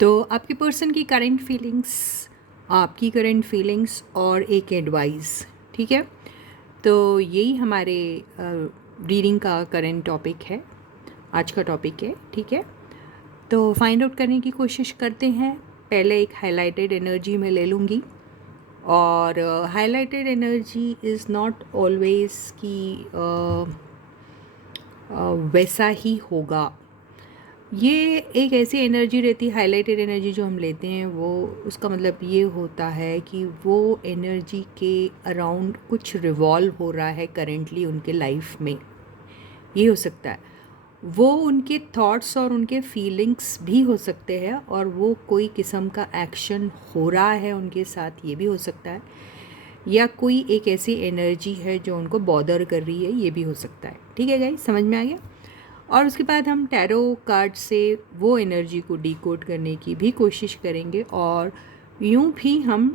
तो आपके पर्सन की करंट फीलिंग्स, आपकी करंट फीलिंग्स और एक एडवाइस, ठीक है। तो यही हमारे रीडिंग का करंट टॉपिक है, आज का टॉपिक है, ठीक है। तो फाइंड आउट करने की कोशिश करते हैं। पहले एक हाइलाइटेड एनर्जी में ले लूँगी, और highlighted energy is not always कि वैसा ही होगा। ये एक ऐसी एनर्जी रहती है, हाइलाइटेड एनर्जी जो हम लेते हैं, वो उसका मतलब ये होता है कि वो एनर्जी के अराउंड कुछ रिवॉल्व हो रहा है करेंटली उनके लाइफ में। ये हो सकता है, वो उनके थॉट्स और उनके फीलिंग्स भी हो सकते हैं, और वो कोई किस्म का एक्शन हो रहा है उनके साथ, ये भी हो सकता है, या कोई एक ऐसी एनर्जी है जो उनको बॉदर कर रही है, ये भी हो सकता है। ठीक है गाइस, समझ में आ गया। और उसके बाद हम टैरो कार्ड से वो एनर्जी को डिकोड करने की भी कोशिश करेंगे, और यूं भी हम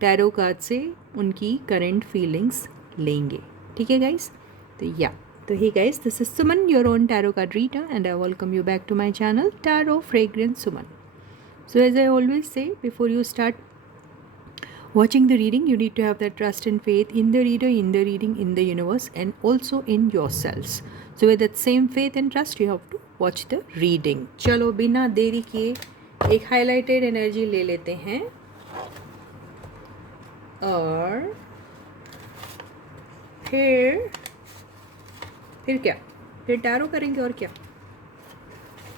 टैरो कार्ड से उनकी करंट फीलिंग्स लेंगे। ठीक है गाइस, तो hey guys, this is Suman, your own tarot card reader, and I welcome you back to my channel Tarot Fragrance Suman. So as I always say, before you start watching the reading, you need to have that trust and faith in the reader, in the reading, in the universe, and also in yourselves. So with that same faith and trust, you have to watch the reading. चलो बिना देरी किए एक highlighted energy ले लेते हैं, और फिर क्या, फिर टैरो करेंगे और क्या।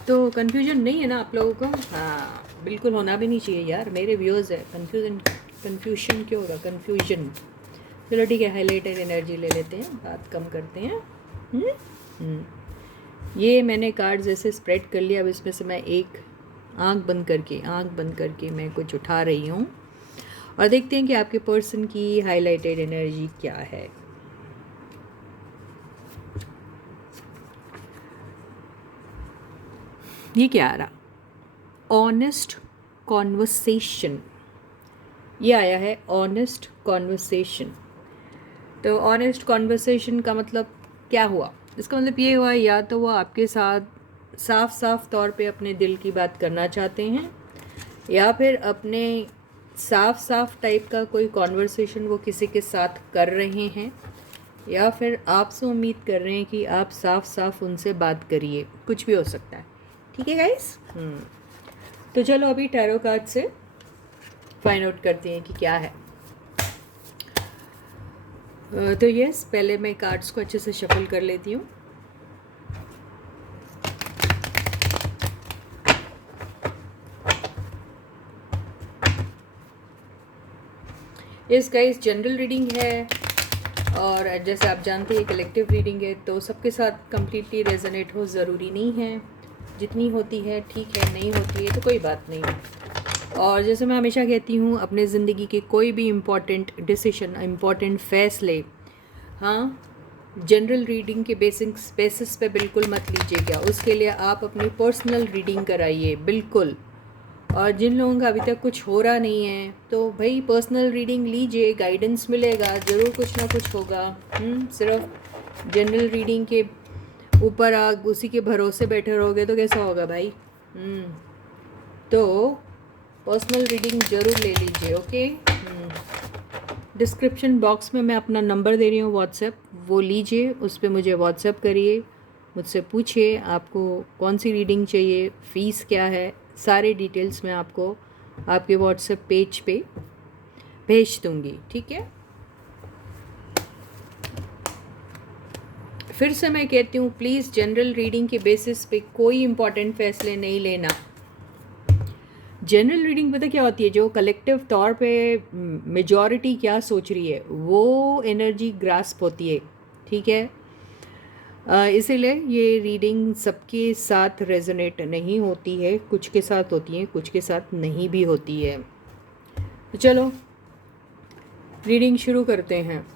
तो कन्फ्यूजन नहीं है ना आप लोगों को? हाँ, बिल्कुल होना भी नहीं चाहिए यार, मेरे व्यूअर्स है। कन्फ्यूजन क्यों होगा, कन्फ्यूजन। चलो ठीक है, हाईलाइटेड एनर्जी ले लेते हैं, बात कम करते हैं। ये मैंने कार्ड्स ऐसे स्प्रेड कर लिया। अब इसमें से मैं एक आंख बंद करके मैं कुछ उठा रही हूँ, और देखते हैं कि आपके पर्सन की हाईलाइटेड एनर्जी क्या है। ये क्या आ रहा? ऑनेस्ट कॉन्वर्सेशन, ये आया है ऑनेस्ट कॉन्वर्सेशन। तो ऑनेस्ट कॉन्वर्सेशन का मतलब क्या हुआ? इसका मतलब ये हुआ, या तो वो आपके साथ साफ साफ तौर पे अपने दिल की बात करना चाहते हैं, या फिर अपने साफ साफ टाइप का कोई कॉन्वर्सेशन वो किसी के साथ कर रहे हैं, या फिर आपसे उम्मीद कर रहे हैं कि आप साफ साफ उनसे बात करिए। कुछ भी हो सकता है। ठीक है गाइस। तो चलो अभी टैरो कार्ड से फाइंड आउट करते हैं कि क्या है। तो यस, पहले मैं कार्ड्स को अच्छे से शफल कर लेती हूँ। यस गाइस, जनरल रीडिंग है, और जैसे आप जानते हैं कलेक्टिव रीडिंग है, तो सबके साथ कम्प्लीटली रेजोनेट हो ज़रूरी नहीं है। जितनी होती है ठीक है, नहीं होती है तो कोई बात नहीं। और जैसे मैं हमेशा कहती हूँ, अपने ज़िंदगी के कोई भी इम्पॉर्टेंट डिसीशन, इम्पॉर्टेंट फैसले, हाँ, जनरल रीडिंग के बेसिस पे बिल्कुल मत लीजिएगा। उसके लिए आप अपनी पर्सनल रीडिंग कराइए, बिल्कुल। और जिन लोगों का अभी तक कुछ हो रहा नहीं है, तो भाई पर्सनल रीडिंग लीजिए, गाइडेंस मिलेगा, ज़रूर कुछ ना कुछ होगा। सिर्फ जनरल रीडिंग के ऊपर आप उसी के भरोसे बैठे रहोगे तो कैसा होगा भाई। तो पर्सनल रीडिंग ज़रूर ले लीजिए, ओके। डिस्क्रिप्शन बॉक्स में मैं अपना नंबर दे रही हूँ व्हाट्सएप, वो लीजिए, उस पर मुझे व्हाट्सएप करिए, मुझसे पूछिए आपको कौन सी रीडिंग चाहिए, फ़ीस क्या है, सारे डिटेल्स मैं आपको आपके व्हाट्सएप पेज पे भेज दूँगी। ठीक है। फिर से मैं कहती हूँ, प्लीज़ जनरल रीडिंग के बेसिस पे कोई इम्पॉर्टेंट फैसले नहीं लेना। जनरल रीडिंग पता क्या होती है, जो कलेक्टिव तौर पे मेजॉरिटी क्या सोच रही है वो एनर्जी ग्रास्प होती है। ठीक है। इसीलिए ये रीडिंग सबके साथ रेजोनेट नहीं होती है, कुछ के साथ होती है, कुछ के साथ नहीं भी होती है। तो चलो रीडिंग शुरू करते हैं।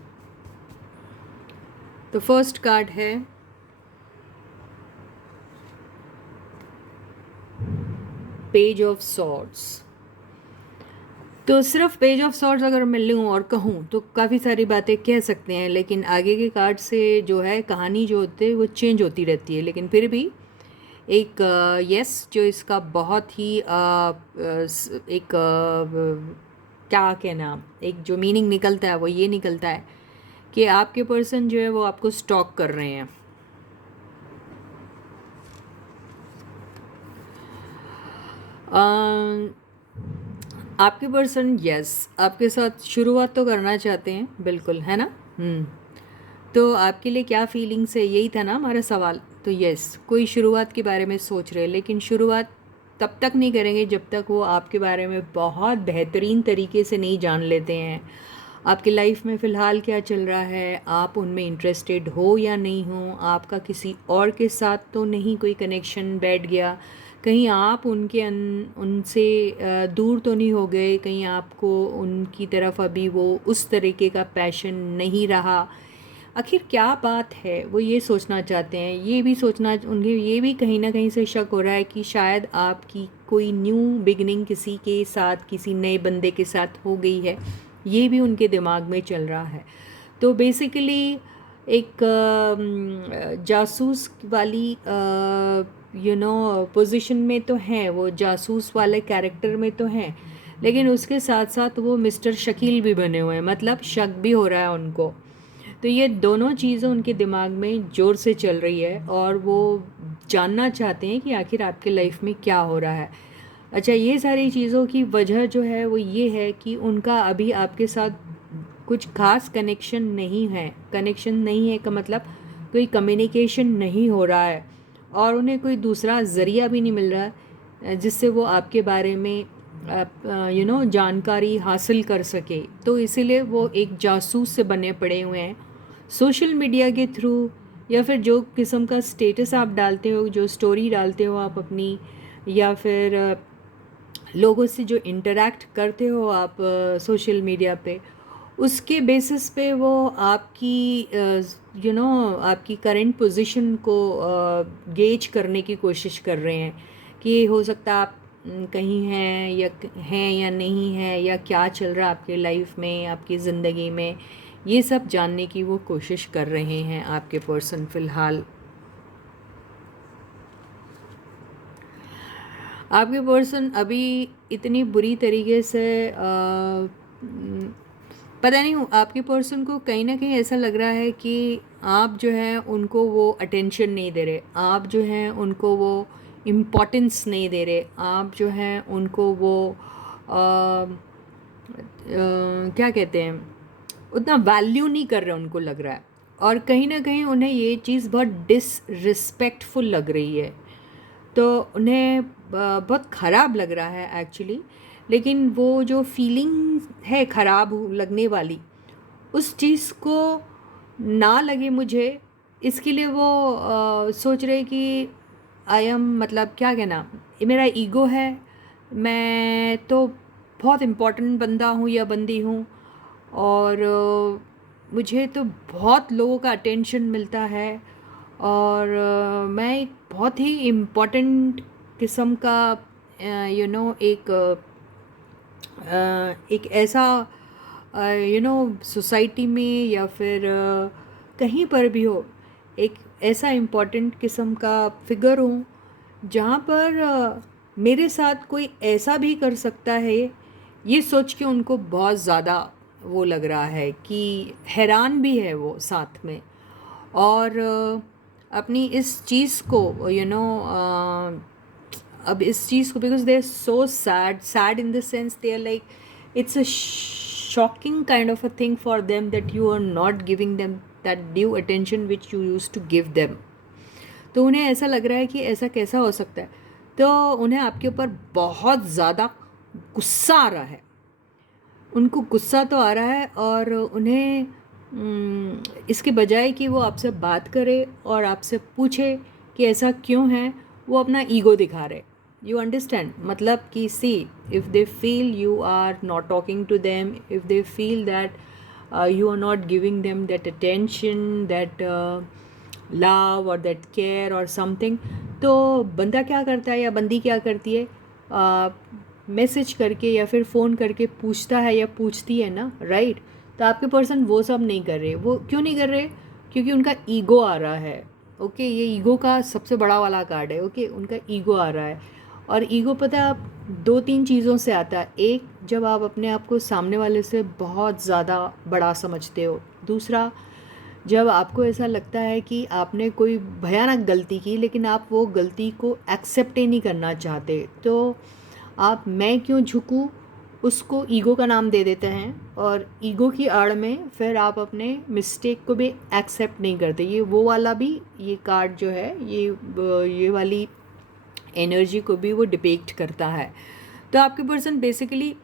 तो फर्स्ट कार्ड है पेज ऑफ सॉर्ड्स। तो सिर्फ पेज ऑफ सॉर्ड्स अगर मैं लूँ और कहूँ तो काफ़ी सारी बातें कह सकते हैं, लेकिन आगे के कार्ड से जो है कहानी जो होती है वो चेंज होती रहती है। लेकिन फिर भी एक यस जो इसका बहुत ही एक क्या कहना, एक जो मीनिंग निकलता है वो ये निकलता है कि आपके पर्सन जो है वो आपको स्टॉक कर रहे हैं। आपके पर्सन यस आपके साथ शुरुआत तो करना चाहते हैं, बिल्कुल, है ना। तो आपके लिए क्या फीलिंग्स है, यही था ना हमारा सवाल। तो यस कोई शुरुआत के बारे में सोच रहे हैं, लेकिन शुरुआत तब तक नहीं करेंगे जब तक वो आपके बारे में बहुत बेहतरीन तरीके से नहीं जान लेते हैं। आपकी लाइफ में फ़िलहाल क्या चल रहा है, आप उनमें इंटरेस्टेड हो या नहीं हो, आपका किसी और के साथ तो नहीं कोई कनेक्शन बैठ गया, कहीं आप उनसे दूर तो नहीं हो गए, कहीं आपको उनकी तरफ अभी वो उस तरीके का पैशन नहीं रहा। आखिर क्या बात है, वो ये सोचना चाहते हैं, ये भी सोचना, उन्हें ये भी कहीं ना कहीं से शक हो रहा है कि शायद आपकी कोई न्यू बिगनिंग किसी के साथ, किसी नए बंदे के साथ हो गई है, ये भी उनके दिमाग में चल रहा है। तो बेसिकली एक जासूस वाली पोजीशन में तो हैं, वो जासूस वाले कैरेक्टर में तो हैं, लेकिन उसके साथ साथ वो मिस्टर शकील भी बने हुए हैं, मतलब शक भी हो रहा है उनको। तो ये दोनों चीज़ें उनके दिमाग में ज़ोर से चल रही है और वो जानना चाहते हैं कि आखिर आपके लाइफ में क्या हो रहा है। अच्छा, ये सारी चीज़ों की वजह जो है वो ये है कि उनका अभी आपके साथ कुछ खास कनेक्शन नहीं है। कनेक्शन नहीं है का मतलब कोई कम्युनिकेशन नहीं हो रहा है और उन्हें कोई दूसरा ज़रिया भी नहीं मिल रहा है जिससे वो आपके बारे में जानकारी हासिल कर सके। तो इसीलिए वो एक जासूस से बने पड़े हुए हैं सोशल मीडिया के थ्रू, या फिर जो किस्म का स्टेटस आप डालते हो, जो स्टोरी डालते हो आप अपनी, या फिर लोगों से जो इंटरेक्ट करते हो आप सोशल मीडिया पे, उसके बेसिस पे वो आपकी आपकी करंट पोजीशन को गेज करने की कोशिश कर रहे हैं कि हो सकता है आप कहीं हैं या नहीं हैं, या क्या चल रहा है आपके लाइफ में, आपकी ज़िंदगी में, ये सब जानने की वो कोशिश कर रहे हैं आपके पर्सन फ़िलहाल। आपके पर्सन अभी इतनी बुरी तरीके से पता नहीं, आपके पर्सन को कहीं ना कहीं ऐसा लग रहा है कि आप जो है उनको वो अटेंशन नहीं दे रहे, आप जो हैं उनको वो इम्पोर्टेंस नहीं दे रहे, आप जो हैं उनको वो क्या कहते हैं, उतना वैल्यू नहीं कर रहे, उनको लग रहा है। और कहीं ना कहीं उन्हें ये चीज़ बहुत डिसरिस्पेक्टफुल लग रही है, तो उन्हें बहुत ख़राब लग रहा है एक्चुअली। लेकिन वो जो फीलिंग है ख़राब लगने वाली, उस चीज़ को ना लगे मुझे, इसके लिए वो सोच रहे कि आई एम, मतलब क्या कहना, ये मेरा ईगो है, मैं तो बहुत इम्पोर्टेंट बंदा हूँ या बंदी हूँ, और मुझे तो बहुत लोगों का अटेंशन मिलता है, और मैं एक बहुत ही इम्पोर्टेंट किस्म का एक ऐसा सोसाइटी में या फिर कहीं पर भी हो, एक ऐसा इम्पोर्टेंट किस्म का फिगर हूँ जहाँ पर मेरे साथ कोई ऐसा भी कर सकता है, ये सोच के उनको बहुत ज़्यादा वो लग रहा है कि हैरान भी है वो साथ में। और अपनी इस चीज़ को अब इस चीज़ को, because they are so sad in the sense they are like, it's a shocking kind of a thing for them that you are not giving them that due attention which you use to give them. तो उन्हें ऐसा लग रहा है कि ऐसा कैसा हो सकता है, तो उन्हें आपके ऊपर बहुत ज़्यादा गुस्सा आ रहा है। उनको गुस्सा तो आ रहा है, और उन्हें इसके बजाय कि वो आपसे बात करे और आपसे पूछे कि ऐसा क्यों है, वो अपना ईगो दिखा रहे। यू अंडरस्टैंड, मतलब कि see, if they feel you are not talking to them, if they feel that you are not giving them that attention, that love or that care or something, तो बंदा क्या करता है या बंदी क्या करती है, मैसेज करके या फिर फ़ोन करके पूछता है या पूछती है ना, राइट। तो आपके पर्सन वो सब नहीं कर रहे। वो क्यों नहीं कर रहे? क्योंकि उनका ईगो आ रहा है, ओके, ये ईगो का सबसे बड़ा वाला कार्ड है। ओके, उनका ईगो आ रहा है, और ईगो पता है आप दो तीन चीज़ों से आता है। एक, जब आप अपने आप को सामने वाले से बहुत ज़्यादा बड़ा समझते हो। दूसरा, जब आपको ऐसा लगता है कि आपने कोई भयानक गलती की लेकिन आप वो गलती को एक्सेप्ट ही नहीं करना चाहते, तो आप मैं क्यों झुकूँ उसको ईगो का नाम दे देते हैं, और ईगो की आड़ में फिर आप अपने मिस्टेक को भी एक्सेप्ट नहीं करते। ये वो वाला भी, ये कार्ड जो है ये वाली एनर्जी को भी वो डिपेक्ट करता है। तो आपके पर्सन बेसिकली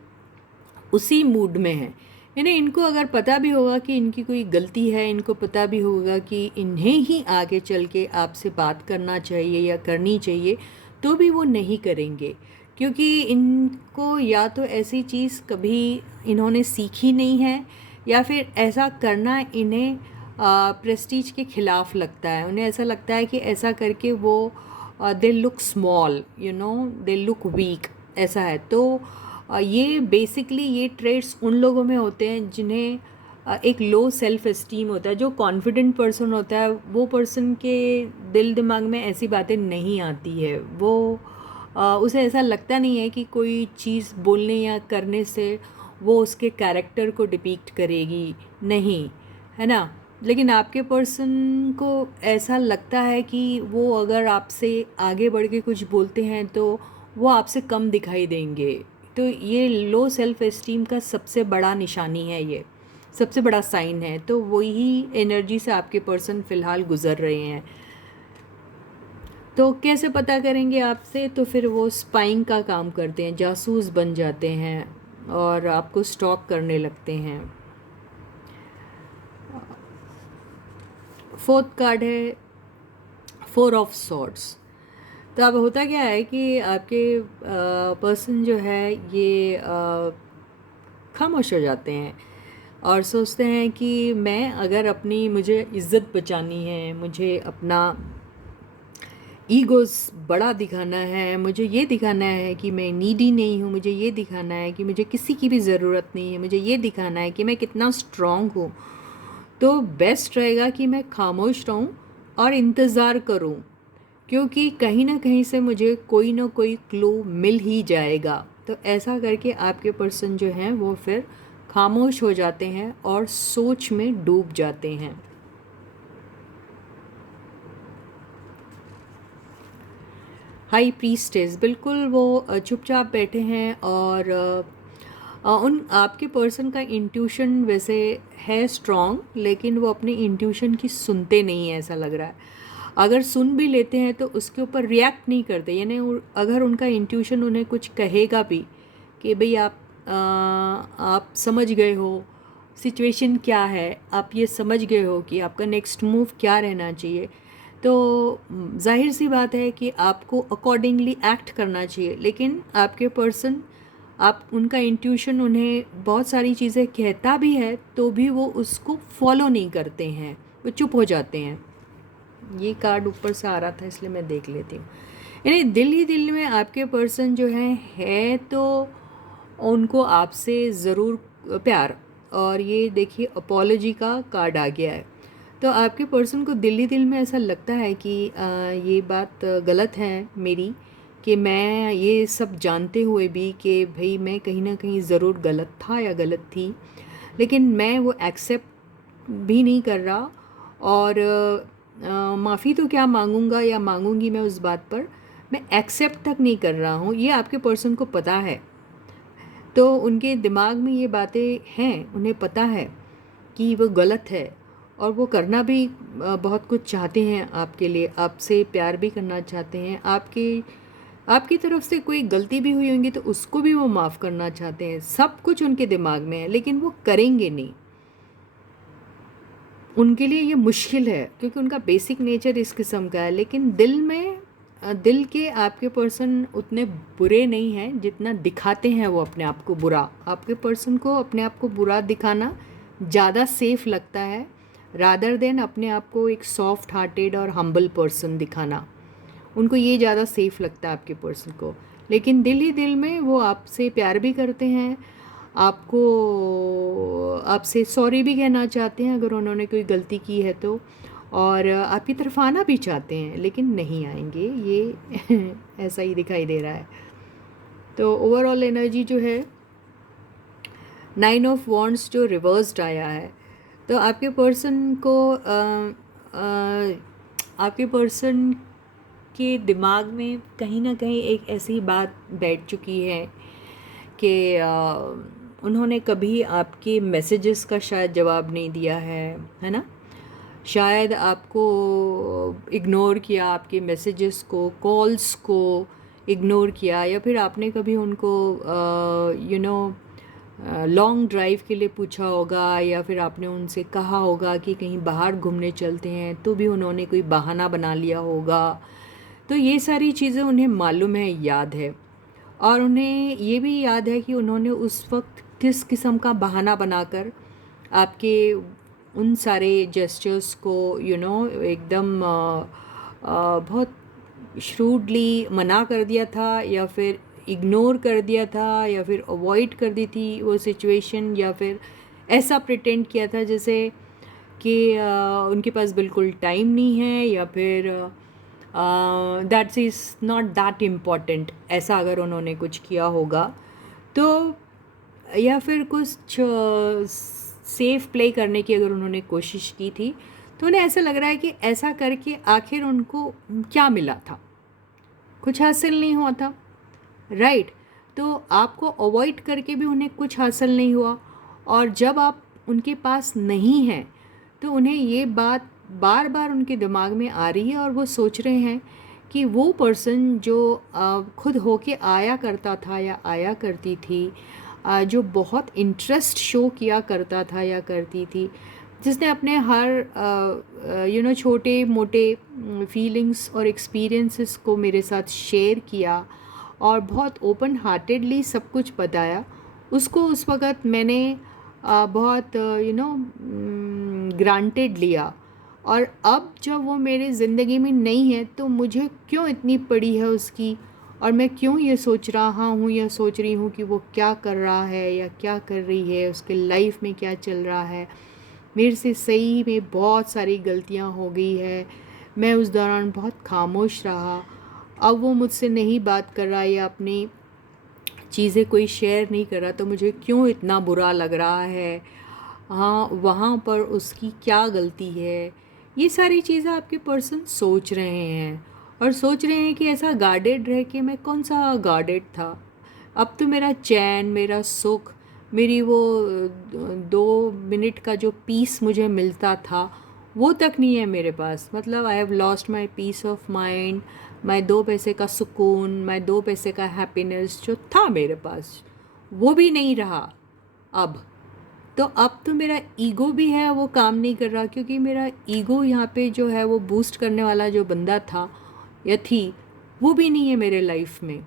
उसी मूड में है। यानी इनको अगर पता भी होगा कि इनकी कोई गलती है, इनको पता भी होगा कि इन्हें ही आगे चल के आपसे बात करना चाहिए या करनी चाहिए, तो भी वो नहीं करेंगे, क्योंकि इनको या तो ऐसी चीज़ कभी इन्होंने सीखी नहीं है, या फिर ऐसा करना इन्हें प्रेस्टीज के ख़िलाफ़ लगता है। उन्हें ऐसा लगता है कि ऐसा करके वो they look small, they look weak, ऐसा है। तो ये बेसिकली ये ट्रेड्स उन लोगों में होते हैं जिन्हें एक लो सेल्फ एस्टीम होता है। जो कॉन्फिडेंट पर्सन होता है वो पर्सन के दिल दिमाग में ऐसी बातें नहीं आती है। वो उसे ऐसा लगता नहीं है कि कोई चीज़ बोलने या करने से वो उसके कैरेक्टर को डिपिक्ट करेगी, नहीं, है ना। लेकिन आपके पर्सन को ऐसा लगता है कि वो अगर आपसे आगे बढ़ के कुछ बोलते हैं तो वो आपसे कम दिखाई देंगे। तो ये लो सेल्फ एस्टीम का सबसे बड़ा निशानी है, ये सबसे बड़ा साइन है। तो वही एनर्जी से आपके पर्सन फ़िलहाल गुज़र रहे हैं। तो कैसे पता करेंगे आपसे? तो फिर वो स्पाइंग का काम करते हैं, जासूस बन जाते हैं और आपको स्टॉक करने लगते हैं। फोर्थ कार्ड है 4 ऑफ सॉर्ड्स। तो अब होता क्या है कि आपके पर्सन जो है ये खामोश हो जाते हैं और सोचते हैं कि मैं अगर अपनी, मुझे इज़्ज़त बचानी है, मुझे अपना ईगोस बड़ा दिखाना है, मुझे ये दिखाना है कि मैं नीडी नहीं हूँ, मुझे ये दिखाना है कि मुझे किसी की भी ज़रूरत नहीं है, मुझे ये दिखाना है कि मैं कितना स्ट्रॉन्ग हूँ, तो बेस्ट रहेगा कि मैं खामोश रहूँ और इंतज़ार करूँ, क्योंकि कहीं ना कहीं से मुझे कोई ना कोई क्लू मिल ही जाएगा। तो ऐसा करके आपके पर्सन जो हैं वो फिर खामोश हो जाते हैं और सोच में डूब जाते हैं। हाई प्रीस्टेस, बिल्कुल वो चुपचाप बैठे हैं और उन आपके पर्सन का इंट्यूशन वैसे है स्ट्रॉन्ग, लेकिन वो अपनी इंट्यूशन की सुनते नहीं है, ऐसा लग रहा है। अगर सुन भी लेते हैं तो उसके ऊपर रिएक्ट नहीं करते। यानी अगर उनका इंट्यूशन उन्हें कुछ कहेगा भी कि भाई आप समझ गए हो सिचुएशन क्या है, आप ये समझ गए हो कि आपका नेक्स्ट मूव क्या रहना चाहिए, तो जाहिर सी बात है कि आपको अकॉर्डिंगली एक्ट करना चाहिए। लेकिन आपके पर्सन, आप उनका इंट्यूशन उन्हें बहुत सारी चीज़ें कहता भी है तो भी वो उसको फॉलो नहीं करते हैं, वो चुप हो जाते हैं। ये कार्ड ऊपर से आ रहा था इसलिए मैं देख लेती हूँ। यानी दिल ही दिल में आपके पर्सन जो है तो उनको आपसे ज़रूर प्यार, और ये देखिए अपॉलॉजी का कार्ड आ गया है। तो आपके पर्सन को दिल ही दिल में ऐसा लगता है कि ये बात गलत है मेरी, कि मैं ये सब जानते हुए भी कि भाई मैं कहीं ना कहीं ज़रूर गलत था या गलत थी, लेकिन मैं वो एक्सेप्ट भी नहीं कर रहा, और माफ़ी तो क्या मांगूंगा या मांगूंगी मैं उस बात पर, मैं एक्सेप्ट तक नहीं कर रहा हूँ। ये आपके पर्सन को पता है। तो उनके दिमाग में ये बातें हैं, उन्हें पता है कि वो गलत है, और वो करना भी बहुत कुछ चाहते हैं आपके लिए, आपसे प्यार भी करना चाहते हैं, आपकी तरफ से कोई गलती भी हुई होंगी तो उसको भी वो माफ़ करना चाहते हैं। सब कुछ उनके दिमाग में है, लेकिन वो करेंगे नहीं। उनके लिए ये मुश्किल है क्योंकि उनका बेसिक नेचर इस किस्म का है। लेकिन दिल में दिल के आपके पर्सन उतने बुरे नहीं हैं जितना दिखाते हैं वो अपने आप को बुरा। आपके पर्सन को अपने आप को बुरा दिखाना ज़्यादा सेफ लगता है, रादर देन अपने आप को एक सॉफ्ट हार्टेड और हम्बल पर्सन दिखाना। उनको ये ज़्यादा सेफ लगता है आपके पर्सन को। लेकिन दिल ही दिल में वो आपसे प्यार भी करते हैं, आपसे सॉरी भी कहना चाहते हैं अगर उन्होंने कोई गलती की है तो, और आपकी तरफ आना भी चाहते हैं लेकिन नहीं आएंगे, ये ऐसा ही दिखाई दे रहा है। तो ओवरऑल एनर्जी जो है 9 ऑफ वॉन्ड्स जो रिवर्स्ड आया है, तो आपके पर्सन को आपके पर्सन के दिमाग में कहीं ना कहीं एक ऐसी बात बैठ चुकी है कि उन्होंने कभी आपके मैसेजेस का शायद जवाब नहीं दिया है ना, शायद आपको इग्नोर किया, आपके मैसेजेस को, कॉल्स को इग्नोर किया, या फिर आपने कभी उनको लॉन्ग ड्राइव के लिए पूछा होगा, या फिर आपने उनसे कहा होगा कि कहीं बाहर घूमने चलते हैं, तो भी उन्होंने कोई बहाना बना लिया होगा। तो ये सारी चीज़ें उन्हें मालूम है, याद है, और उन्हें ये भी याद है कि उन्होंने उस वक्त किस किस्म का बहाना बनाकर आपके उन सारे जेस्चर्स को एकदम बहुत श्रूडली मना कर दिया था, या फिर इग्नोर कर दिया था, या फिर अवॉइड कर दी थी वो सिचुएशन, या फिर ऐसा प्रिटेंड किया था जैसे कि उनके पास बिल्कुल टाइम नहीं है, या फिर that's is not that important, ऐसा अगर उन्होंने कुछ किया होगा तो, या फिर कुछ सेफ प्ले करने की अगर उन्होंने कोशिश की थी, तो उन्हें ऐसा लग रहा है कि ऐसा करके आखिर उनको क्या मिला था, कुछ हासिल नहीं हुआ था, राइट। तो आपको अवॉइड करके भी उन्हें कुछ हासिल नहीं हुआ, और जब आप उनके पास नहीं हैं तो उन्हें ये बात बार बार उनके दिमाग में आ रही है, और वो सोच रहे हैं कि वो पर्सन जो खुद होके आया करता था या आया करती थी, जो बहुत इंटरेस्ट शो किया करता था या करती थी, जिसने अपने हर छोटे मोटे फीलिंग्स और एक्सपीरियंसेस को मेरे साथ शेयर किया और बहुत ओपन हार्टेडली सब कुछ बताया, उसको उस वक़्त मैंने बहुत ग्रांटेड लिया। और अब जब वो मेरी ज़िंदगी में नहीं है तो मुझे क्यों इतनी पड़ी है उसकी, और मैं क्यों ये सोच रहा हूँ या सोच रही हूँ कि वो क्या कर रहा है या क्या कर रही है, उसके लाइफ में क्या चल रहा है। मेरे से सही में बहुत सारी गलतियाँ हो गई है, मैं उस दौरान बहुत खामोश रहा, अब वो मुझसे नहीं बात कर रहा या अपनी चीज़ें कोई शेयर नहीं कर रहा, तो मुझे क्यों इतना बुरा लग रहा है, हाँ वहाँ पर उसकी क्या गलती है। ये सारी चीज़ें आपके पर्सन सोच रहे हैं, और सोच रहे हैं कि ऐसा गार्डेड रह के मैं कौन सा गार्डेड था, अब तो मेरा चैन, मेरा सुख, मेरी वो 2 मिनट का जो पीस मुझे मिलता था वो तक नहीं है मेरे पास। मतलब I have lost my peace of mind, मैं 2 पैसे का सुकून, मैं 2 पैसे का हैप्पीनेस जो था मेरे पास वो भी नहीं रहा अब। तो अब तो मेरा ईगो भी है वो काम नहीं कर रहा, क्योंकि मेरा ईगो यहाँ पे जो है वो बूस्ट करने वाला जो बंदा था या थी वो भी नहीं है मेरे लाइफ में।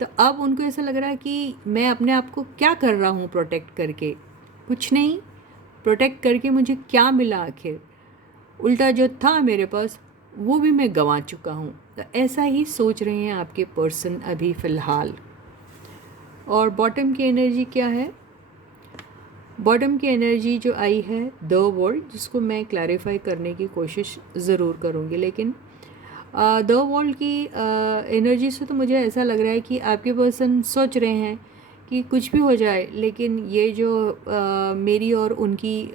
तो अब उनको ऐसा लग रहा है कि मैं अपने आप को क्या कर रहा हूँ प्रोटेक्ट करके, कुछ नहीं। प्रोटेक्ट करके मुझे क्या मिला आखिर, उल्टा जो था मेरे पास वो भी मैं गंवा चुका हूँ। तो ऐसा ही सोच रहे हैं आपके पर्सन अभी फ़िलहाल। और बॉटम की एनर्जी क्या है, बॉटम की एनर्जी जो आई है द वर्ल्ड, जिसको मैं क्लैरिफाई करने की कोशिश ज़रूर करूँगी, लेकिन द वर्ल्ड की एनर्जी से तो मुझे ऐसा लग रहा है कि आपके पर्सन सोच रहे हैं कि कुछ भी हो जाए, लेकिन ये जो मेरी और उनकी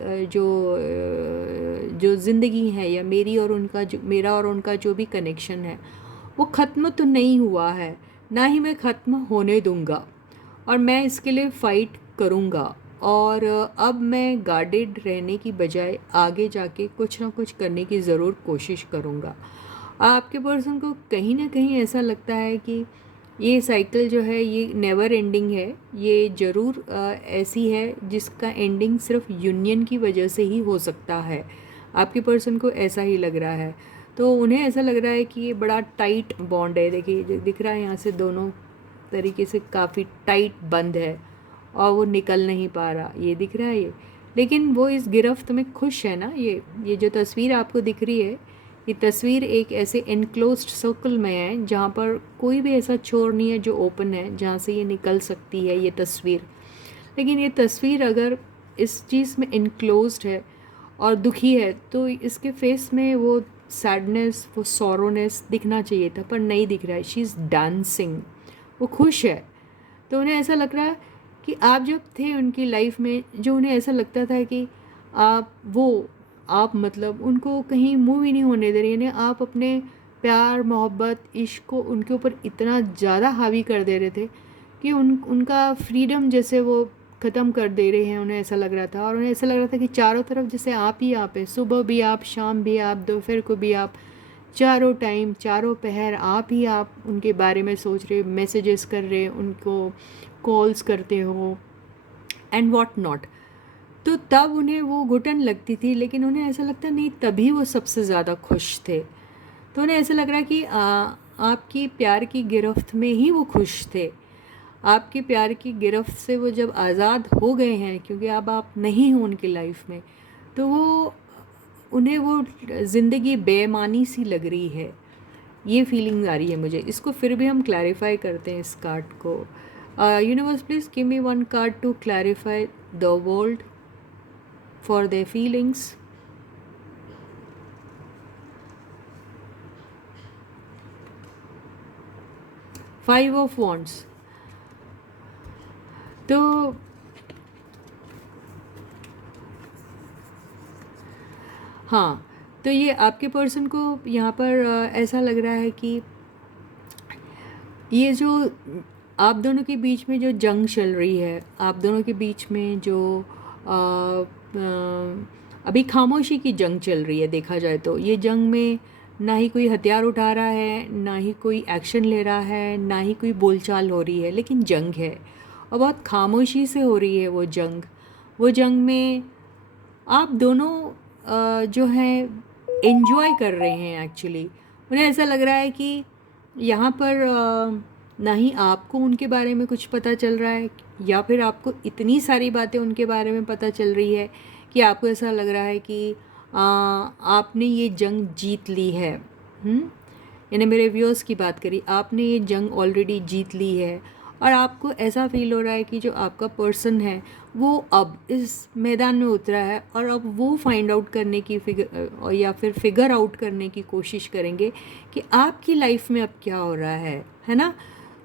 जो ज़िंदगी है, या मेरी और उनका जो, मेरा और उनका जो भी कनेक्शन है वो ख़त्म तो नहीं हुआ है, ना ही मैं ख़त्म होने दूँगा, और मैं इसके लिए फ़ाइट करूँगा। और अब मैं गार्डेड रहने की बजाय आगे जाके कुछ ना कुछ करने की ज़रूर कोशिश करूँगा। आपके पर्सन को कहीं ना कहीं ऐसा लगता है कि ये साइकिल जो है ये नेवर एंडिंग है, ये ज़रूर ऐसी है जिसका एंडिंग सिर्फ यूनियन की वजह से ही हो सकता है। आपके पर्सन को ऐसा ही लग रहा है, तो उन्हें ऐसा लग रहा है कि ये बड़ा टाइट बॉन्ड है। देखिए दिख रहा है यहाँ से दोनों तरीके से काफ़ी टाइट बंद है और वो निकल नहीं पा रहा, ये दिख रहा है ये। लेकिन वो इस गिरफ्त में खुश है ना। ये जो तस्वीर आपको दिख रही है, ये तस्वीर एक ऐसे इनक्लोज्ड सर्कल में है जहाँ पर कोई भी ऐसा छोर नहीं है जो ओपन है जहाँ से ये निकल सकती है ये तस्वीर। लेकिन ये तस्वीर अगर इस चीज़ में इनक्लोज्ड है और दुखी है, तो इसके फेस में वो सैडनेस, वो सॉरोनेस दिखना चाहिए था, पर नहीं दिख रहा है। शी इज़ डांसिंग, वो खुश है। तो उन्हें ऐसा लग रहा है कि आप जब थे उनकी लाइफ में, जो उन्हें ऐसा लगता था कि आप मतलब उनको कहीं मूव ही नहीं होने दे रही, यानी आप अपने प्यार मोहब्बत इश्क को उनके ऊपर इतना ज़्यादा हावी कर दे रहे थे कि उनका फ्रीडम जैसे वो ख़त्म कर दे रहे हैं, उन्हें ऐसा लग रहा था। और उन्हें ऐसा लग रहा था कि चारों तरफ जैसे आप ही आप है, सुबह भी आप, शाम भी आप, दोपहर को भी आप, चारों टाइम चारों पहर आप ही आप उनके बारे में सोच रहे, मैसेजेस कर रहे, उनको कॉल्स करते हो एंड वॉट नॉट। तो तब उन्हें वो घुटन लगती थी, लेकिन उन्हें ऐसा लगता नहीं, तभी वो सबसे ज़्यादा खुश थे। तो उन्हें ऐसा लग रहा कि आपकी प्यार की गिरफ्त में ही वो खुश थे। आपके प्यार की गिरफ्त से वो जब आज़ाद हो गए हैं, क्योंकि अब आप नहीं हो उनकी लाइफ में, तो वो उन्हें वो ज़िंदगी बेमानी सी लग रही है। ये फीलिंग आ रही है मुझे। इसको फिर भी हम क्लैरिफाई करते हैं इस कार्ड को। Universe please give me one card to clarify the world for their feelings. Five of wands. तो हाँ, तो ये आपके पर्सन को यहाँ पर ऐसा लग रहा है कि ये जो आप दोनों के बीच में जो जंग चल रही है, आप दोनों के बीच में जो अभी खामोशी की जंग चल रही है, देखा जाए तो ये जंग में ना ही कोई हथियार उठा रहा है, ना ही कोई एक्शन ले रहा है, ना ही कोई बोलचाल हो रही है, लेकिन जंग है और बहुत खामोशी से हो रही है वो जंग। वो जंग में आप दोनों जो हैं एंजॉय कर रहे हैं एक्चुअली। उन्हें ऐसा लग रहा है कि यहाँ पर ना ही आपको उनके बारे में कुछ पता चल रहा है, या फिर आपको इतनी सारी बातें उनके बारे में पता चल रही है कि आपको ऐसा लग रहा है कि आपने ये जंग जीत ली है। यानी मेरे व्यूअर्स की बात करी, आपने ये जंग ऑलरेडी जीत ली है और आपको ऐसा फील हो रहा है कि जो आपका पर्सन है वो अब इस मैदान में उतरा है और अब वो फाइंड आउट करने की या फिर फिगर आउट करने की कोशिश करेंगे कि आपकी लाइफ में अब क्या हो रहा है ना।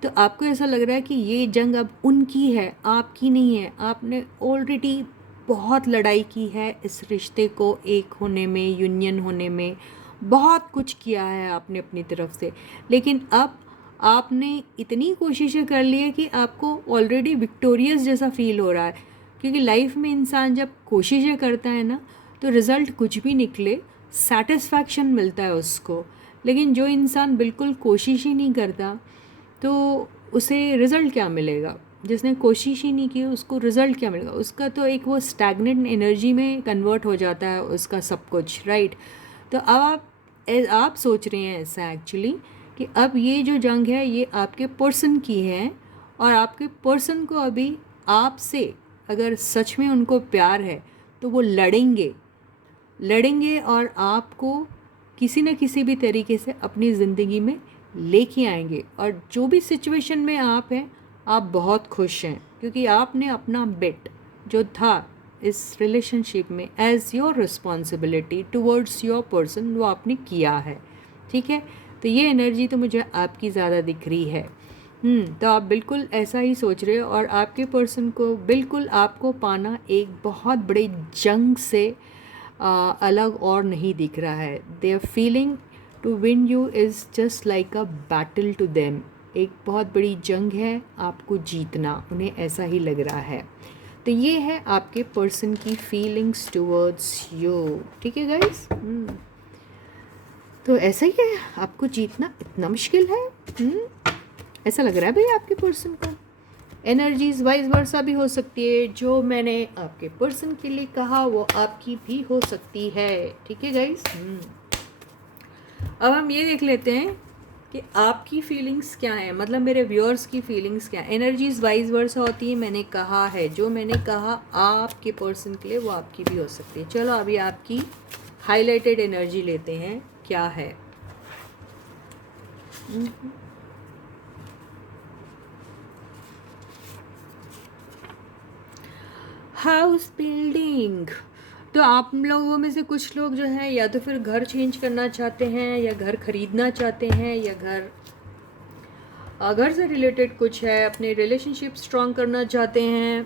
तो आपको ऐसा लग रहा है कि ये जंग अब उनकी है, आपकी नहीं है। आपने ऑलरेडी बहुत लड़ाई की है इस रिश्ते को एक होने में, यूनियन होने में, बहुत कुछ किया है आपने अपनी तरफ से, लेकिन अब आपने इतनी कोशिशें कर ली है कि आपको ऑलरेडी विक्टोरियस जैसा फील हो रहा है। क्योंकि लाइफ में इंसान जब कोशिशें करता है ना, तो रिज़ल्ट कुछ भी निकले सेटिस्फैक्शन मिलता है उसको। लेकिन जो इंसान बिल्कुल कोशिश ही नहीं करता, तो उसे रिज़ल्ट क्या मिलेगा? जिसने कोशिश ही नहीं की उसको रिज़ल्ट क्या मिलेगा? उसका तो एक वो स्टैग्नेंट एनर्जी में कन्वर्ट हो जाता है उसका सब कुछ, राइट। तो अब आप सोच रहे हैं ऐसा एक्चुअली कि अब ये जो जंग है ये आपके पर्सन की है और आपके पर्सन को अभी आपसे अगर सच में उनको प्यार है तो वो लड़ेंगे और आपको किसी न किसी भी तरीके से अपनी ज़िंदगी में लेके आएंगे। और जो भी सिचुएशन में आप हैं, आप बहुत खुश हैं क्योंकि आपने अपना बेट जो था इस रिलेशनशिप में as your responsibility towards your person, वो आपने किया है। ठीक है, तो ये एनर्जी तो मुझे आपकी ज़्यादा दिख रही है। तो आप बिल्कुल ऐसा ही सोच रहे हो और आपके पर्सन को बिल्कुल आपको पाना एक बहुत बड़े जंग से अलग और नहीं दिख रहा है। They are feeling to win you is just like a battle to them. एक बहुत बड़ी जंग है आपको जीतना, उन्हें ऐसा ही लग रहा है। तो ये है आपके पर्सन की फीलिंग्स टुवर्ड्स यू। ठीक है गाइस, तो ऐसा ही है, आपको जीतना इतना मुश्किल है। ऐसा लग रहा है भाई आपके पर्सन को। एनर्जीज वाइज वर्सा भी हो सकती है, जो मैंने आपके पर्सन के लिए कहा वो आपकी भी हो सकती है। ठीक है गाइस, अब हम ये देख लेते हैं कि आपकी फीलिंग्स क्या हैं, मतलब मेरे व्यूअर्स की फीलिंग्स क्या हैं। एनर्जीज वाइज वर्सा होती है, मैंने कहा है, जो मैंने कहा आपके पर्सन के लिए वो आपकी भी हो सकती है। चलो अभी आपकी हाईलाइटेड एनर्जी लेते हैं, क्या है। हाउस बिल्डिंग, तो आप लोगों में से कुछ लोग जो हैं या तो फिर घर चेंज करना चाहते हैं, या घर ख़रीदना चाहते हैं, या घर से रिलेटेड कुछ है, अपने रिलेशनशिप स्ट्रॉन्ग करना चाहते हैं,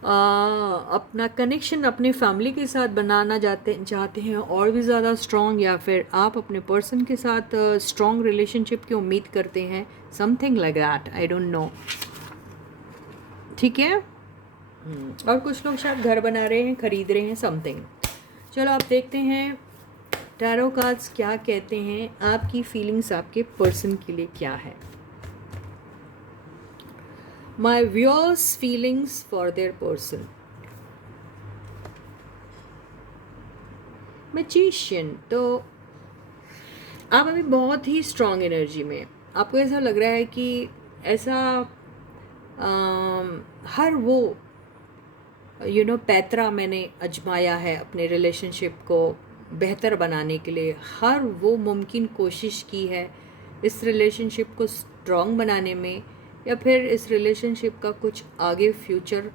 अपना कनेक्शन अपने फैमिली के साथ बनाना चाहते हैं और भी ज़्यादा स्ट्रॉन्ग, या फिर आप अपने पर्सन के साथ स्ट्रॉन्ग रिलेशनशिप की उम्मीद करते हैं, something like that, I don't know. ठीक है। और कुछ लोग शायद घर बना रहे हैं, ख़रीद रहे हैं, समथिंग। चलो आप देखते हैं टैरो कार्ड्स क्या कहते हैं, आपकी फीलिंग्स आपके पर्सन के लिए क्या है। My viewers feelings for their person. Magician, तो आप अभी बहुत ही स्ट्रॉन्ग एनर्जी में, आपको ऐसा लग रहा है कि ऐसा हर वो पैतरा मैंने आजमाया है अपने रिलेशनशिप को बेहतर बनाने के लिए, हर वो मुमकिन कोशिश की है इस रिलेशनशिप को स्ट्रॉन्ग बनाने में, या फिर इस रिलेशनशिप का कुछ आगे फ्यूचर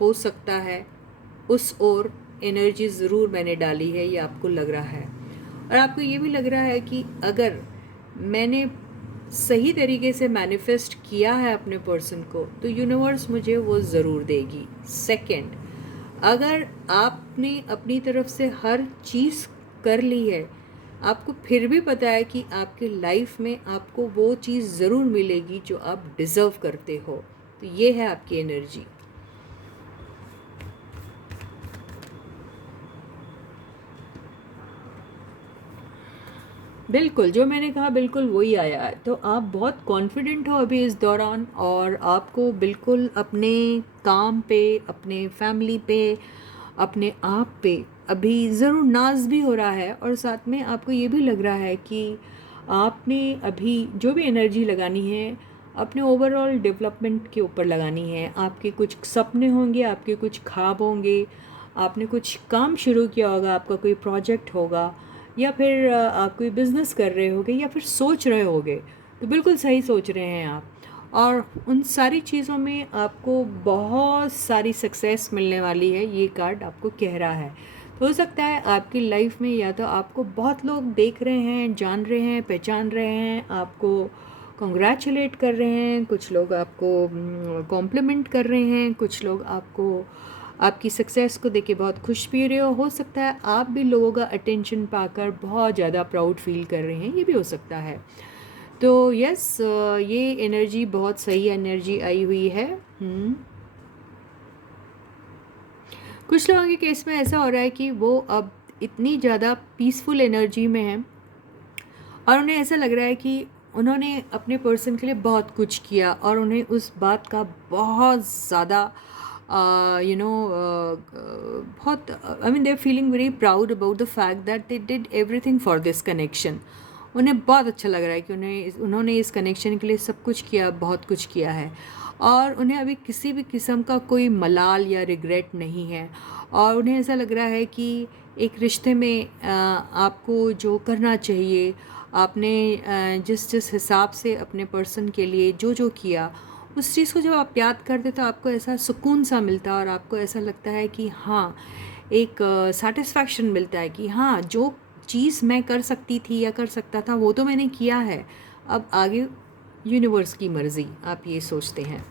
हो सकता है, उस ओर एनर्जी ज़रूर मैंने डाली है, ये आपको लग रहा है। और आपको ये भी लग रहा है कि अगर मैंने सही तरीके से मैनिफेस्ट किया है अपने पर्सन को, तो यूनिवर्स मुझे वो ज़रूर देगी। सेकंड, अगर आपने अपनी तरफ से हर चीज़ कर ली है, आपको फिर भी पता है कि आपके लाइफ में आपको वो चीज़ ज़रूर मिलेगी जो आप डिज़र्व करते हो, तो ये है आपकी एनर्जी। बिल्कुल, जो मैंने कहा बिल्कुल वही आया है। तो आप बहुत कॉन्फिडेंट हो अभी इस दौरान, और आपको बिल्कुल अपने काम पे, अपने फैमिली पे, अपने आप पे अभी ज़रूर नाज भी हो रहा है, और साथ में आपको ये भी लग रहा है कि आपने अभी जो भी एनर्जी लगानी है अपने ओवरऑल डेवलपमेंट के ऊपर लगानी है। आपके कुछ सपने होंगे, आपके कुछ ख्वाब होंगे, आपने कुछ काम शुरू किया होगा, आपका कोई प्रोजेक्ट होगा, या फिर आप कोई बिज़नेस कर रहे होगे, या फिर सोच रहे होगे, तो बिल्कुल सही सोच रहे हैं आप। और उन सारी चीज़ों में आपको बहुत सारी सक्सेस मिलने वाली है, ये कार्ड आपको कह रहा है। तो हो सकता है आपकी लाइफ में या तो आपको बहुत लोग देख रहे हैं, जान रहे हैं, पहचान रहे हैं, आपको कॉन्ग्रेचुलेट कर रहे हैं, कुछ लोग आपको कॉम्प्लीमेंट कर रहे हैं, कुछ लोग आपको आपकी सक्सेस को देख के बहुत खुश भी रहे हो सकता है आप भी लोगों का अटेंशन पाकर बहुत ज़्यादा प्राउड फील कर रहे हैं, ये भी हो सकता है। तो यस, ये एनर्जी बहुत सही एनर्जी आई हुई है। कुछ लोगों के केस में ऐसा हो रहा है कि वो अब इतनी ज़्यादा पीसफुल एनर्जी में है, और उन्हें ऐसा लग रहा है कि उन्होंने अपने पर्सन के लिए बहुत कुछ किया, और उन्हें उस बात का बहुत ज़्यादा बहुत, I mean they are feeling very proud about the fact that they did everything for this connection. उन्हें बहुत अच्छा लग रहा है कि उन्होंने इस कनेक्शन के लिए सब कुछ किया, बहुत कुछ किया है, और उन्हें अभी किसी भी किस्म का कोई मलाल या रिग्रेट नहीं है। और उन्हें ऐसा लग रहा है कि एक रिश्ते में आपको जो करना चाहिए, आपने जिस जिस हिसाब से अपने पर्सन के लिए जो जो किया, उस चीज़ को जब आप याद करते तो आपको ऐसा सुकून सा मिलता है, और आपको ऐसा लगता है कि हाँ, एक सेटिस्फैक्शन मिलता है कि हाँ, जो चीज़ मैं कर सकती थी या कर सकता था वो तो मैंने किया है, अब आगे यूनिवर्स की मर्ज़ी, आप ये सोचते हैं।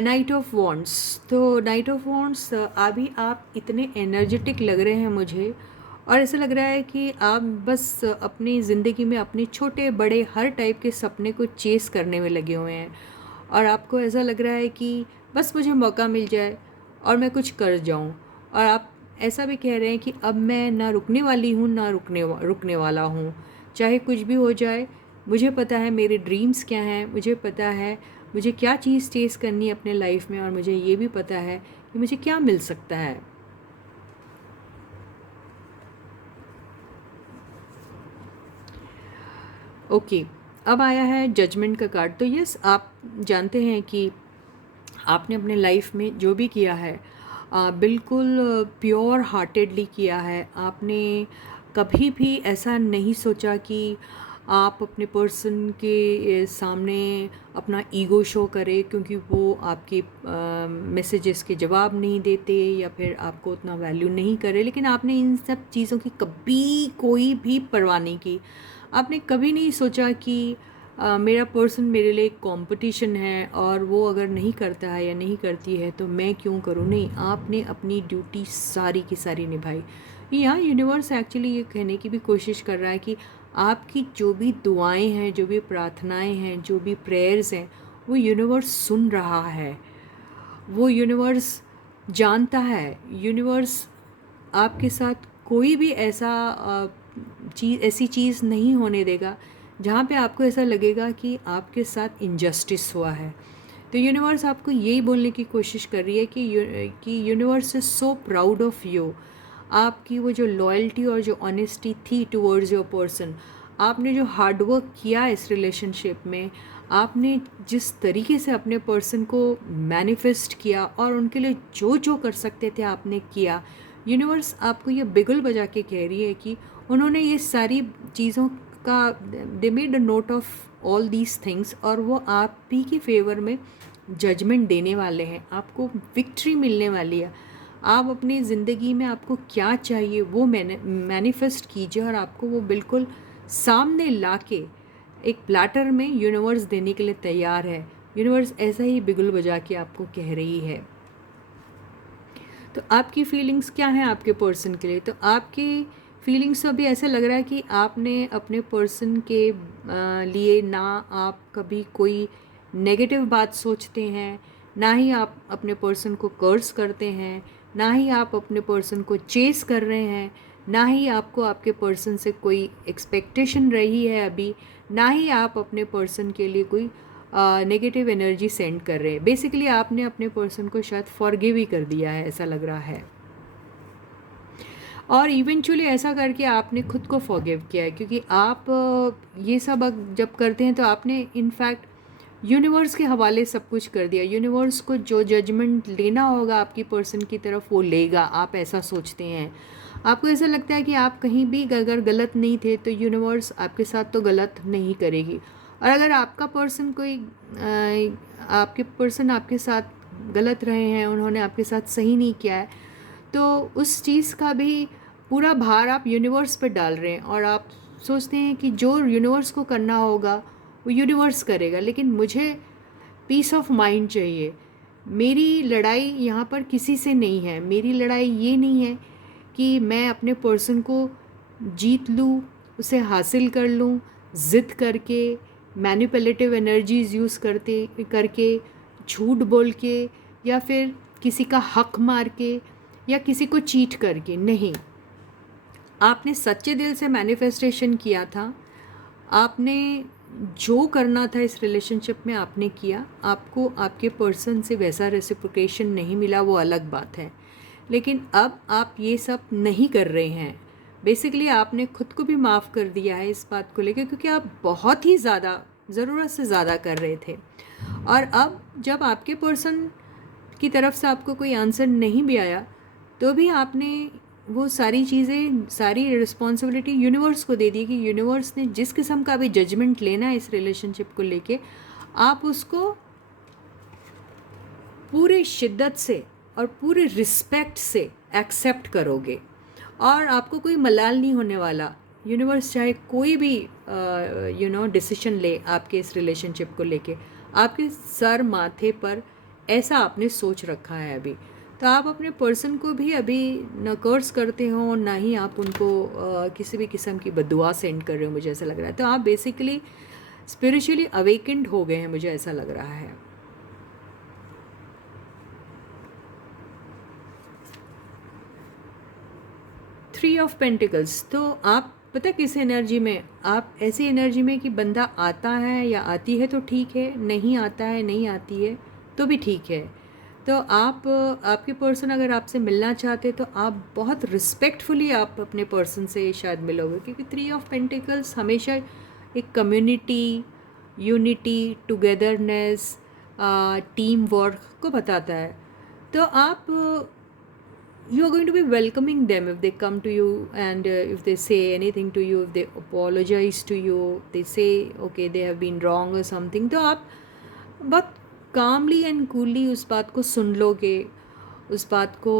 नाइट ऑफ वॉन्ड्स, तो नाइट ऑफ वॉन्ड्स, अभी आप इतने एनर्जेटिक लग रहे हैं मुझे, और ऐसा लग रहा है कि आप बस अपनी ज़िंदगी में अपने छोटे बड़े हर टाइप के सपने को चेस करने में लगे हुए हैं, और आपको ऐसा लग रहा है कि बस मुझे मौका मिल जाए और मैं कुछ कर जाऊं। और आप ऐसा भी कह रहे हैं कि अब मैं ना रुकने वाली हूँ, ना रुकने वाला हूँ, चाहे कुछ भी हो जाए। मुझे पता है मेरे ड्रीम्स क्या हैं, मुझे पता है मुझे क्या चीज़ चेस करनी है अपने लाइफ में, और मुझे ये भी पता है कि मुझे क्या मिल सकता है। ओके, अब आया है जजमेंट का कार्ड। तो यस, आप जानते हैं कि आपने अपने लाइफ में जो भी किया है बिल्कुल प्योर हार्टेडली किया है। आपने कभी भी ऐसा नहीं सोचा कि आप अपने पर्सन के सामने अपना ईगो शो करें क्योंकि वो आपके मैसेजेस के जवाब नहीं देते या फिर आपको उतना वैल्यू नहीं करे, लेकिन आपने इन सब चीज़ों की कभी कोई भी परवाह नहीं की। आपने कभी नहीं सोचा कि मेरा पर्सन मेरे लिए एक कंपटीशन है और वो अगर नहीं करता है या नहीं करती है तो मैं क्यों करूँ। नहीं, आपने अपनी ड्यूटी सारी की सारी निभाई। यहाँ यूनिवर्स एक्चुअली ये कहने की भी कोशिश कर रहा है कि आपकी जो भी दुआएं हैं, जो भी प्रार्थनाएं हैं, जो भी प्रेयर्स हैं, वो यूनिवर्स सुन रहा है। वो यूनिवर्स जानता है। यूनिवर्स आपके साथ कोई भी ऐसी चीज़ नहीं होने देगा जहाँ पे आपको ऐसा लगेगा कि आपके साथ इनजस्टिस हुआ है। तो यूनिवर्स आपको यही बोलने की कोशिश कर रही है कि universe is so proud of you. आपकी वो जो लॉयल्टी और जो ऑनेस्टी थी टुवर्ड्स योर पर्सन, आपने जो हार्डवर्क किया इस रिलेशनशिप में, आपने जिस तरीके से अपने पर्सन को मैनिफेस्ट किया और उनके लिए जो जो कर सकते थे आपने किया, यूनिवर्स आपको ये बिगुल बजा के कह रही है कि उन्होंने ये सारी चीज़ों का they made a note of all these things और वो आप ही के फेवर में जजमेंट देने वाले हैं। आपको विक्ट्री मिलने वाली है। आप अपनी ज़िंदगी में आपको क्या चाहिए वो मैनिफेस्ट कीजिए और आपको वो बिल्कुल सामने लाके एक प्लेटर में यूनिवर्स देने के लिए तैयार है। यूनिवर्स ऐसा ही बिगुल बजा के आपको कह रही है। तो आपकी फीलिंग्स क्या हैं आपके पर्सन के लिए? तो आपकी फीलिंग्स तो अभी ऐसे लग रहा है कि आपने अपने पर्सन के लिए ना आप कभी कोई नेगेटिव बात सोचते हैं, ना ही आप अपने पर्सन को कर्स करते हैं, ना ही आप अपने पर्सन को चेस कर रहे हैं, ना ही आपको आपके पर्सन से कोई एक्सपेक्टेशन रही है अभी, ना ही आप अपने पर्सन के लिए कोई नेगेटिव एनर्जी सेंड कर रहे हैं। बेसिकली आपने अपने पर्सन को शायद फॉरगिव ही कर दिया है, ऐसा लग रहा है। और इवेंचुअली ऐसा करके आपने खुद को फॉरगिव किया है, क्योंकि आप ये सब जब करते हैं तो आपने इनफैक्ट यूनिवर्स के हवाले सब कुछ कर दिया। यूनिवर्स को जो जजमेंट लेना होगा आपकी पर्सन की तरफ वो लेगा, आप ऐसा सोचते हैं। आपको ऐसा लगता है कि आप कहीं भी अगर गलत नहीं थे तो यूनिवर्स आपके साथ तो गलत नहीं करेगी। और अगर आपका पर्सन आपके पर्सन आपके साथ गलत रहे हैं, उन्होंने आपके साथ सही नहीं किया है, तो उस चीज़ का भी पूरा भार आप यूनिवर्स पर डाल रहे हैं और आप सोचते हैं कि जो यूनिवर्स को करना होगा वो यूनिवर्स करेगा, लेकिन मुझे पीस ऑफ माइंड चाहिए। मेरी लड़ाई यहाँ पर किसी से नहीं है। मेरी लड़ाई ये नहीं है कि मैं अपने पर्सन को जीत लूँ, उसे हासिल कर लूँ ज़िद करके, मैनिपुलेटिव एनर्जीज़ यूज़ करके, झूठ बोल के, या फिर किसी का हक मार के, या किसी को चीट करके। नहीं, आपने सच्चे दिल से मैनिफेस्टेशन किया था। आपने जो करना था इस रिलेशनशिप में आपने किया। आपको आपके पर्सन से वैसा रेसिप्रोकेशन नहीं मिला, वो अलग बात है, लेकिन अब आप ये सब नहीं कर रहे हैं। बेसिकली आपने खुद को भी माफ़ कर दिया है इस बात को लेकर, क्योंकि आप बहुत ही ज़्यादा ज़रूरत से ज़्यादा कर रहे थे। और अब जब आपके पर्सन की तरफ से आपको कोई आंसर नहीं भी आया तो भी आपने वो सारी चीज़ें, सारी रिस्पॉन्सिबिलिटी यूनिवर्स को दे दी कि यूनिवर्स ने जिस किस्म का भी जजमेंट लेना है इस रिलेशनशिप को लेके, आप उसको पूरे शिद्दत से और पूरे रिस्पेक्ट से एक्सेप्ट करोगे और आपको कोई मलाल नहीं होने वाला। यूनिवर्स चाहे कोई भी डिसीजन ले आपके इस रिलेशनशिप को लेके, आपके सर माथे पर ऐसा आपने सोच रखा है अभी। तो आप अपने पर्सन को भी अभी न कर्स करते हो, ना ही आप उनको किसी भी किस्म की बद्दुआ सेंड कर रहे हो, मुझे ऐसा लग रहा है। तो आप बेसिकली स्पिरिचुअली अवेकेंड हो गए हैं, मुझे ऐसा लग रहा है। थ्री ऑफ पेंटिकल्स, तो आप पता किस एनर्जी में, आप ऐसी एनर्जी में कि बंदा आता है या आती है तो ठीक है, नहीं आता है नहीं आती है तो भी ठीक है। तो आपके पर्सन अगर आपसे मिलना चाहते तो आप बहुत रिस्पेक्टफुली आप अपने पर्सन से शायद मिलोगे, क्योंकि थ्री ऑफ पेंटिकल्स हमेशा एक community, unity, togetherness, team work को बताता है। तो आप you are going to be welcoming them if they come to you, and if they say anything to you, if they apologize to you, they say okay they have been wrong or something, तो आप बहुत कामली and coolly उस बात को सुन लोगे, उस बात को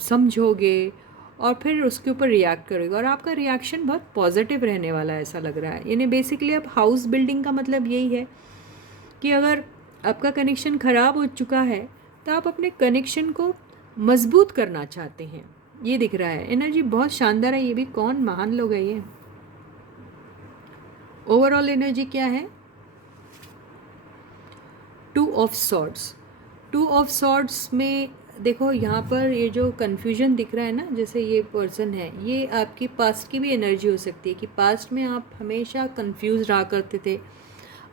समझोगे और फिर उसके ऊपर रिएक्ट करोगे, और आपका रिएक्शन बहुत पॉजिटिव रहने वाला है ऐसा लग रहा है। यानी बेसिकली अब हाउस बिल्डिंग का मतलब यही है कि अगर आपका कनेक्शन ख़राब हो चुका है तो आप अपने कनेक्शन को मजबूत करना चाहते हैं, ये दिख रहा है। एनर्जी बहुत शानदार है, ये भी कौन महान लोग है ये। ओवरऑल एनर्जी क्या है? 2 ऑफ सॉर्ड्स। 2 ऑफ सॉर्ड्स में देखो यहाँ पर ये जो कन्फ्यूजन दिख रहा है ना, जैसे ये पर्सन है, ये आपकी पास्ट की भी एनर्जी हो सकती है कि पास्ट में आप हमेशा कंफ्यूज रहा करते थे,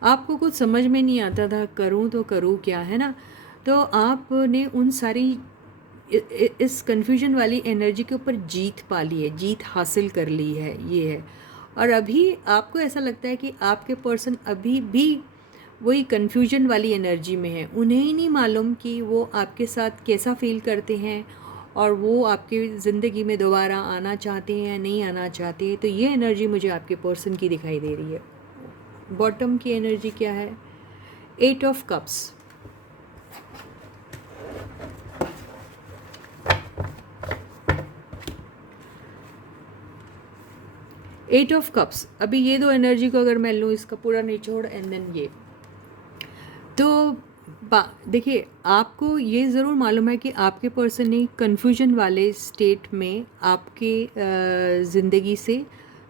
आपको कुछ समझ में नहीं आता था करूँ तो करूँ क्या, है ना। तो आपने उन सारी इस कन्फ्यूजन वाली एनर्जी के ऊपर जीत पा ली है, जीत हासिल कर ली है, ये है। और अभी आपको ऐसा लगता है कि आपके पर्सन अभी भी वही कन्फ्यूजन वाली एनर्जी में है, उन्हें ही नहीं मालूम कि वो आपके साथ कैसा फील करते हैं और वो आपकी ज़िंदगी में दोबारा आना चाहते हैं या नहीं आना चाहते। तो ये एनर्जी मुझे आपके पर्सन की दिखाई दे रही है। बॉटम की एनर्जी क्या है? 8 of cups. Eight of cups. अभी ये दो एनर्जी को अगर मैं लूँ, इसका पूरा निचोड़ एंड देन ये, तो देखिए आपको ये ज़रूर मालूम है कि आपके पर्सन ने कन्फ्यूजन वाले स्टेट में आपके ज़िंदगी से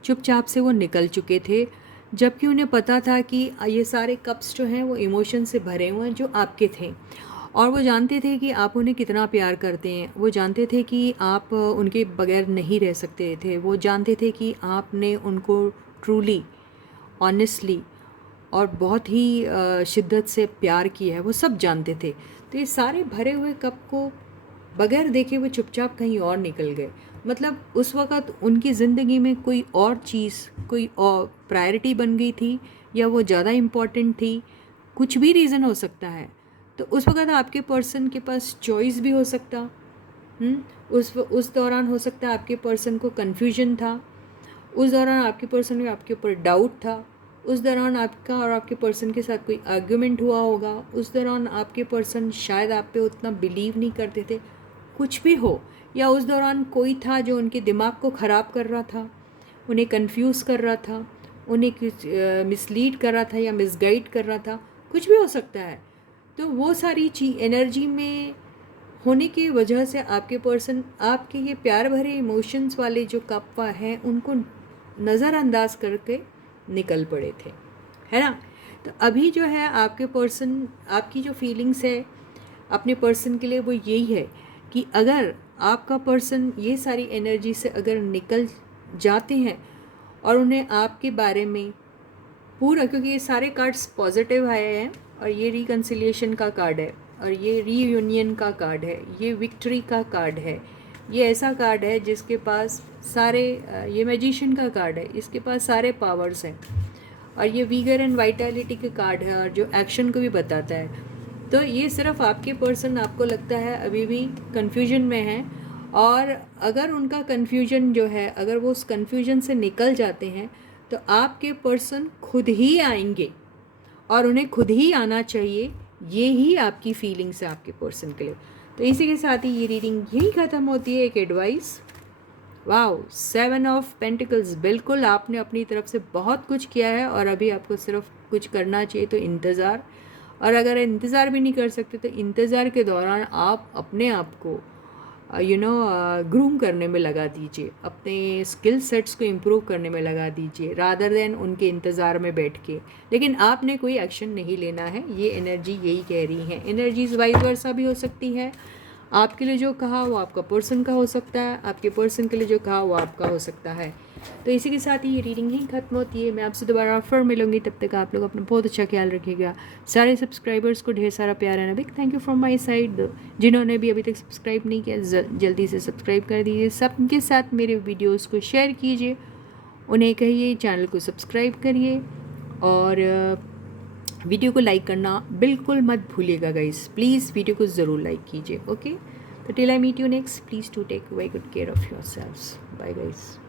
चुपचाप से वो निकल चुके थे, जबकि उन्हें पता था कि ये सारे कप्स जो हैं वो इमोशन से भरे हुए हैं जो आपके थे, और वो जानते थे कि आप उन्हें कितना प्यार करते हैं, वो जानते थे कि आप उनके बगैर नहीं रह सकते थे, वो जानते थे कि आपने उनको ट्रूली ऑनेस्टली और बहुत ही शिद्दत से प्यार किया है, वो सब जानते थे। तो ये सारे भरे हुए कप को बगैर देखे वो चुपचाप कहीं और निकल गए। मतलब उस वक़्त उनकी ज़िंदगी में कोई और चीज़, कोई और प्रायोरिटी बन गई थी, या वो ज़्यादा इम्पॉर्टेंट थी, कुछ भी रीज़न हो सकता है। तो उस वक़्त आपके पर्सन के पास चॉइस भी हो सकता, उस दौरान हो सकता है आपके पर्सन को कन्फ्यूजन था, उस दौरान आपके पर्सन में आपके ऊपर डाउट था, उस दौरान आपका और आपके पर्सन के साथ कोई आर्ग्यूमेंट हुआ होगा, उस दौरान आपके पर्सन शायद आप पे उतना बिलीव नहीं करते थे, कुछ भी हो, या उस दौरान कोई था जो उनके दिमाग को ख़राब कर रहा था, उन्हें कंफ्यूज कर रहा था, उन्हें मिसलीड कर रहा था या मिसगाइड कर रहा था, कुछ भी हो सकता है। तो वो सारी चीज़ एनर्जी में होने की वजह से आपके पर्सन आपके ये प्यार भरे इमोशंस वाले जो कप हैं उनको नज़रअंदाज करके निकल पड़े थे, है ना। तो अभी जो है आपके पर्सन, आपकी जो फीलिंग्स है अपने पर्सन के लिए वो यही है कि अगर आपका पर्सन ये सारी एनर्जी से अगर निकल जाते हैं और उन्हें आपके बारे में पूरा, क्योंकि ये सारे कार्ड्स पॉजिटिव आए हैं और ये रिकन्सिलिएशन का कार्ड है और ये रीयूनियन का कार्ड है, ये विक्ट्री का कार्ड है, ये ऐसा कार्ड है जिसके पास सारे, ये मैजिशियन का कार्ड है, इसके पास सारे पावर्स हैं, और ये वीगर एंड वाइटलिटी के कार्ड है और जो एक्शन को भी बताता है। तो ये सिर्फ आपके पर्सन, आपको लगता है अभी भी कन्फ्यूजन में है, और अगर उनका कन्फ्यूजन जो है, अगर वो उस कन्फ्यूजन से निकल जाते हैं तो आपके पर्सन खुद ही आएंगे, और उन्हें खुद ही आना चाहिए, ये ही आपकी फीलिंग्स है आपके पर्सन के लिए। तो इसी के साथ ही ये रीडिंग यही ख़त्म होती है। एक एडवाइस, वाओ, 7 ऑफ पेंटिकल्स, बिल्कुल आपने अपनी तरफ से बहुत कुछ किया है और अभी आपको सिर्फ कुछ करना चाहिए, तो इंतज़ार। और अगर इंतज़ार भी नहीं कर सकते तो इंतज़ार के दौरान आप अपने आप को ग्रूम करने में लगा दीजिए, अपने स्किल सेट्स को इम्प्रूव करने में लगा दीजिए, रादर देन उनके इंतज़ार में बैठ के। लेकिन आपने कोई एक्शन नहीं लेना है, ये एनर्जी यही कह रही है। एनर्जीज वाइस वर्सा भी हो सकती है, आपके लिए जो कहा वो आपका पर्सन का हो सकता है, आपके पर्सन के लिए जो कहा वो आपका हो सकता है। तो इसी के साथ ही ये रीडिंग यहीं ख़त्म होती है। मैं आपसे दोबारा फिर मिलूंगी, तब तक आप लोग अपना बहुत अच्छा ख्याल रखिएगा। सारे सब्सक्राइबर्स को ढेर सारा प्यार है, big thank you from my side. जिन्होंने भी अभी तक सब्सक्राइब नहीं किया जल्दी से सब्सक्राइब कर दीजिए, सबके साथ मेरे वीडियोज़ को शेयर कीजिए, उन्हें कहिए चैनल को सब्सक्राइब करिए, और वीडियो को लाइक करना बिल्कुल मत भूलिएगा गाइस, प्लीज़ वीडियो को ज़रूर लाइक कीजिए। ओके, तो till I meet you next, please to take very good care of yourselves. Bye guys.